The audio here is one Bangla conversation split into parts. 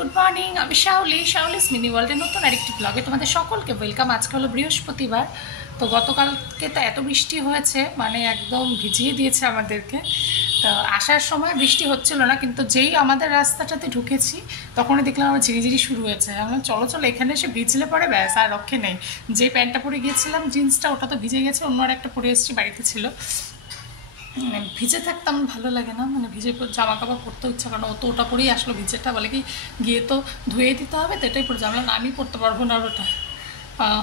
Good morning. আমি শাওলিস মিনি ওয়ার্ল্ডের নতুন আরেকটি ব্লগে তোমাদের সকলকে ওয়েলকাম। আজকে হলো বৃহস্পতিবার। তো গতকালকে তো এত বৃষ্টি হয়েছে, মানে একদম ভিজিয়ে দিয়েছে আমাদেরকে। তো আসার সময় বৃষ্টি হচ্ছিল না, কিন্তু যেই আমাদের রাস্তাটাতে ঢুকেছি তখনই দেখলাম আমার ঝিরিঝিরি শুরু হয়েছে। আমরা চলো এখানে এসে ভিজলে পরে ব্যাস আর রক্ষে নেই। যে প্যান্টটা পরে গিয়েছিলাম জিন্সটা, ওটা তো ভিজে গেছে, অন্য আর একটা পরে এসেছি, বাড়িতে ছিল। ভিজে থাকতাম ভালো লাগে না, মানে ভিজে জামা কাপড় পরতে ইচ্ছা কারণ ও তো ওটা পরেই আসলো। ভিজেটা বলে কি গিয়ে তো ধুয়ে দিতে হবে, তো এটাই পরে জানলাম না, আমি পরতে পারবো না ওটা।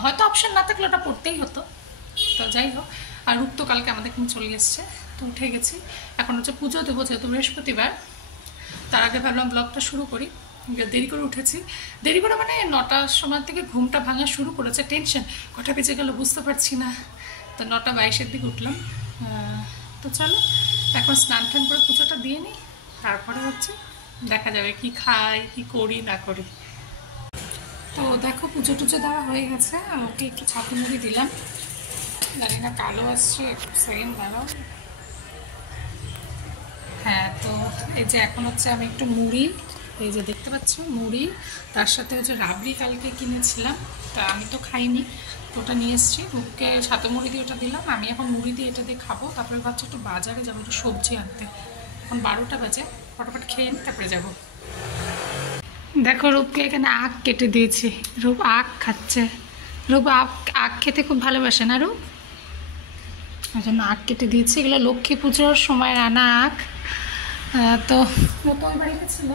হয়তো অপশান না থাকলে ওটা পরতেই হতো। তো যাই হোক, আর রূপ তো কালকে আমাদের এখানে চলে এসছে, তো উঠে গেছি। এখন হচ্ছে পুজো দেবো, যেহেতু বৃহস্পতিবার। তার আগে ভাবলাম ব্লগটা শুরু করি। দেরি করে উঠেছি, দেরি করে মানে 9টার সময় থেকে ঘুমটা ভাঙা শুরু করেছে। টেনশন, কটা বেজে গেল বুঝতে পারছি না। তো 9:22-এর দিকে উঠলাম। তো চলো এখন স্নান টান করে পুজোটা দিয়ে নিই, তারপরে হচ্ছে দেখা যাবে কি খাই কি করি না করি। তো দেখো পুজো টুজো দেওয়া হয়ে গেছে, ওকে একটু ছাতু মুড়ি দিলাম। জানি না কালো আসছে, সেকেন্ড দাঁড়াও। হ্যাঁ, তো এই যে এখন হচ্ছে আমি একটু মুড়ি, এই যে দেখতে পাচ্ছ মুড়ি, তার সাথে হচ্ছে রাবড়ি কালকে কিনেছিলাম, তা আমি তো খাইনি, তো ওটা নিয়ে এসেছি। ওকে ছাতু মুড়ি দিয়ে ওটা দিলাম, আমি এখন মুড়ি দিয়ে এটা দিয়ে খাবো। তারপরে ভাবছি একটু বাজারে যাবো, একটু সবজি আনতে। এখন 12টা বাজে, ফটাফট খেয়ে নিই তারপরে যাবো। দেখো রূপকে এখানে আখ কেটে দিয়েছি, রূপ আখ খাচ্ছে। রূপ আখ খেতে খুব ভালোবাসে না রূপ, ওই জন্য আখ কেটে দিয়েছি। এগুলো লক্ষ্মী পুজোর সময় রান্না আখ। তো ও তো ওই বাড়িতে ছিল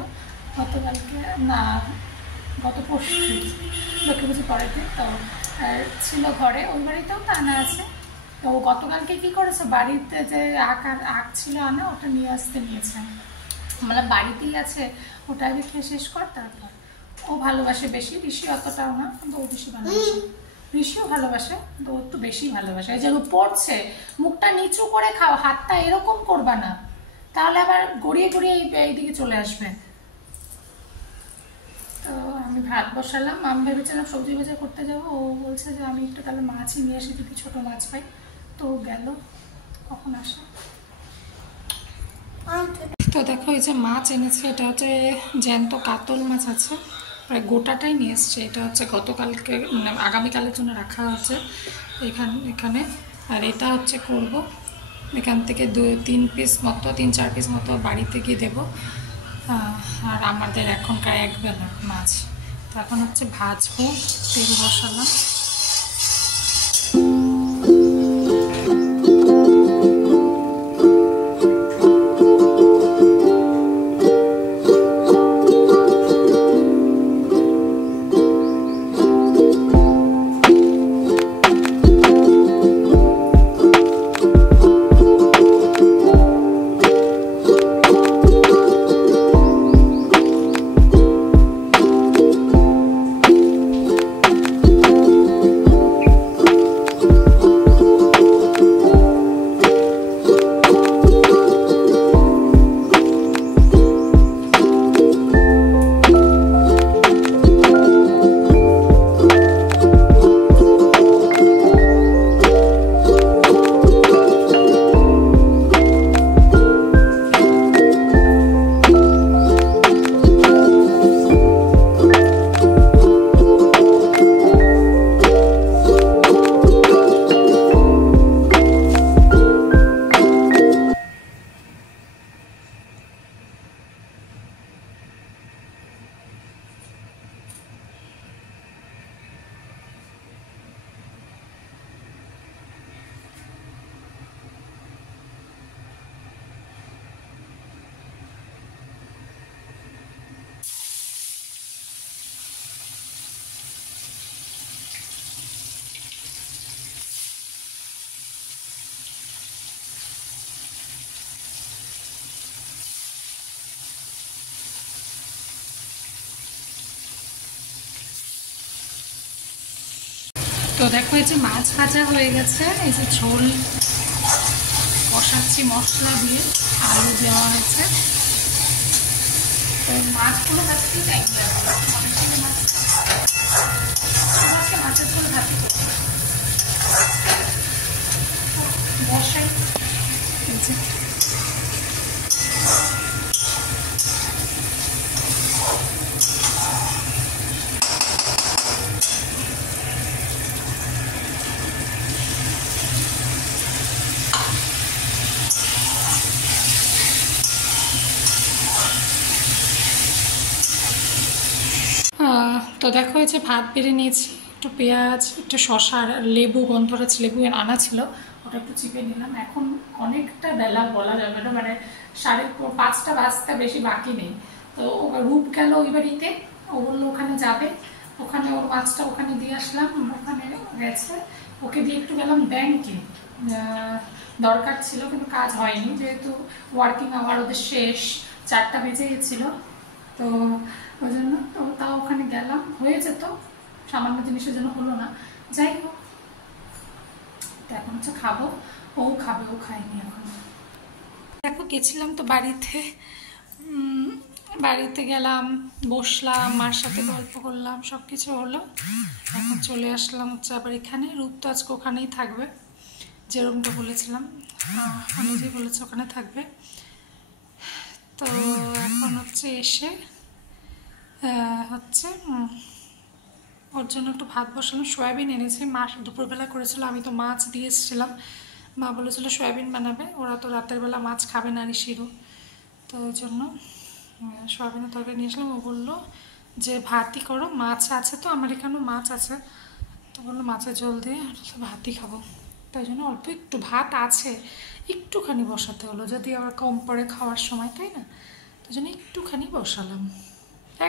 গতকালকে, না গত পরশু লক্ষ্মী পুজো পরের দিন, তো ছিল ঘরে, ওই বাড়িতেও তো আনা আছে। তো গতকালকে কী করেছে, বাড়িতে যে আখ ছিল আনা, ওটা নিয়ে আসতে নিয়েছে। মানে বাড়িতেই আছে, ওটা আগে খেয়ে শেষ কর তারপর। ও ভালোবাসে বেশি, ঋষি অতটাও না, কিন্তু ও বেশি ভালোবাসে। ঋষিও ভালোবাসে, কিন্তু ও একটু বেশি ভালোবাসে। এই যে পড়ছে, মুখটা নিচু করে খাও, হাতটা এরকম করবা না, তাহলে আবার গড়িয়ে গড়িয়ে এইদিকে চলে আসবে। তো আমি ভাত বসালাম, আমি ভেবেছিলাম সবজি ভাজা করতে যাবো, ও বলছে যে আমি একটু তাহলে মাছই নিয়ে আসি, যদি ছোটো মাছ পাই। তো গেল, কখন আসে। তো দেখো এই যে মাছ এনেছে, এটা হচ্ছে জ্যান্ত কাতল মাছ আছে, প্রায় গোটাটাই নিয়ে এসছে। এটা হচ্ছে গতকালকে মানে আগামীকালের জন্য রাখা আছে এখানে। আর এটা হচ্ছে করব, এখান থেকে 2-3 পিস মতো, 3-4 পিস মতো বাড়িতে গিয়ে দেবো। আর আমাদের এখনকার একবেলা মাছ। তো এখন হচ্ছে ভাজবো, তেল বসালাম। তো দেখো এই যে মাছ ভাজা হয়ে গেছে, এই যে ঝোল বসাচ্ছি মশলা দিয়ে, আলু দেওয়া হয়েছে। তো মাছগুলো ভাজতেই টাইম লাগবে, অনেকগুলো মাছের ঝোল ভাজি বসাই। তো দেখো এই যে ভাত বেড়ে নিয়েছি, একটু পেঁয়াজ, একটু শসা আর লেবু, গন্ধরাজ লেবু আনা ছিল, ওটা একটু চিপে নিলাম। এখন অনেকটা বেলা বলা যাবে না, মানে 5:30 বাজতে বেশি বাকি নেই। তো রূপ গেল ওই বাড়িতে, ও বললো ওখানে যাবে, ওখানে ওর মাছটা ওখানে দিয়ে আসলাম, ওখানে গেছে, ওকে দিয়ে একটু গেলাম ব্যাংকে, দরকার ছিল কিন্তু কাজ হয়নি, যেহেতু ওয়ার্কিং আওয়ার ওদের শেষ, 4টা বেজে গেছিলো। তো ওই জন্য তো তাও ওখানে গেলাম, হয়ে যেত, সামান্য জিনিসের জন্য হলো না। যাই হোক, তো এখন হচ্ছে খাবো, ও খাবে, ও খায়নি এখন। দেখো গেছিলাম তো বাড়িতে গেলাম, বসলাম, মার সাথে গল্প করলাম, সব কিছু হলো। এখন চলে আসলাম হচ্ছে আবার এখানে। রূপ তো আজকে ওখানেই থাকবে, যে রুমটা বলেছিলাম, আমি যে বলেছি ওখানে থাকবে। তো এখন হচ্ছে এসে হচ্ছে ওর জন্য একটু ভাত বসালাম। সয়াবিন এনেছি, মা দুপুরবেলা করেছিল, আমি তো মাছ দিয়ে এসেছিলাম, মা বলেছিল সয়াবিন বানাবে, ওরা তো রাতের বেলা মাছ খাবে না ঋষিরও, তো ওই জন্য সয়াবিনের তরকারি নিয়েছিলাম। ও বললো যে ভাতই করো, মাছ আছে তো, আমার এখানেও মাছ আছে, তো বললো মাছের ঝোল দিয়ে ভাতই খাবো। তাই জন্য অল্প একটু ভাত আছে, একটুখানি বসাতে হলো, যদি আবার কম পড়ে খাওয়ার সময়, তাই না? তাই জন্য একটুখানি বসালাম,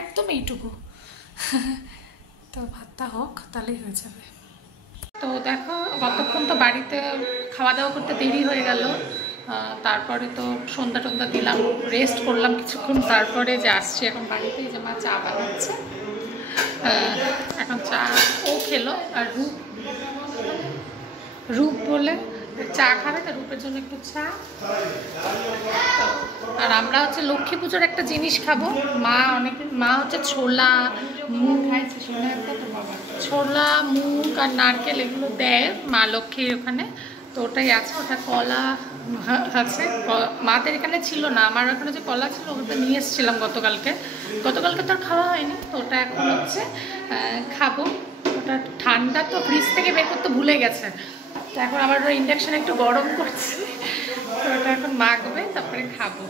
একদম এইটুকু। তো ভাতটা হোক, তাহলেই হয়ে যাবে। তো দেখো কতক্ষণ তো বাড়িতে খাওয়া দাওয়া করতে দেরি হয়ে গেল, তারপরে তো সন্ধ্যা টন্ধা দিলাম, রেস্ট করলাম কিছুক্ষণ, তারপরে যে আসছি এখন বাড়িতে, এই যে মা চা বানাচ্ছে, এখন চা ও খেলো, আর রূপ বলে চা খাবে, তার রূপের জন্য একটু চা। আর আমরা হচ্ছে লক্ষ্মী পুজোর একটা জিনিস খাবো, মা হচ্ছে ছোলা মুগ খাইছে, ছোলা মুগ আর নারকেল এগুলো দেয় মা লক্ষ্মীর ওখানে, তো ওটাই আছে, ওটা কলা আছে, মাদের এখানে ছিল না, আমার ওখানে যে কলা ছিল ওটা নিয়ে এসেছিলাম গতকালকে তো আর খাওয়া হয়নি, তো ওটা এখন হচ্ছে খাবো। ওটা ঠান্ডা তো, ফ্রিজ থেকে বের করতে ভুলে গেছে, তো এখন আবার ওরা ইন্ডাকশানে একটু গরম করছে, তো ওটা এখন মাখবে, তারপরে খাবো।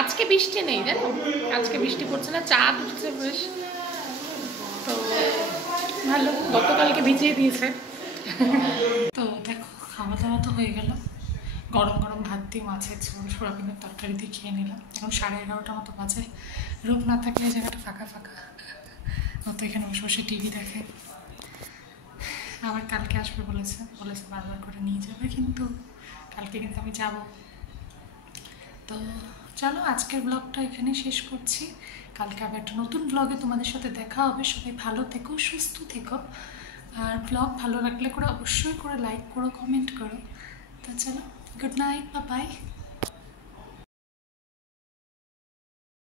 আজকে বৃষ্টি নেই, জানো, আজকে বৃষ্টি পড়ছে না, চাঁদ উঠছে বেশ, তো ভালো, গতকালকে ভিজিয়ে দিয়েছে। তো দেখো খাওয়া দাওয়া তো হয়ে গেল, গরম গরম ভাত দিয়ে মাছের ঝোল সয়াবিনের তরকারি দিয়ে খেয়ে নিলাম। এখন 11:30 মতো বাজে, রূপ না থাকলে জায়গাটা ফাঁকা ফাঁকা, ও তো এখানে বসে বসে টিভি দেখে। আবার কালকে আসবে বলেছে বারবার করে নিয়ে যাবে, কিন্তু কালকে কিন্তু আমি যাব। তো চলো আজকের ব্লগটা এখানে শেষ করছি, কালকে আবার একটা নতুন ব্লগে তোমাদের সাথে দেখা হবে। সবাই ভালো থেকো, সুস্থ থেকো, আর ব্লগ ভালো লাগলে করে অবশ্যই করে লাইক করো, কমেন্ট করো। তো চলো, গুড নাইট, বাই বাই।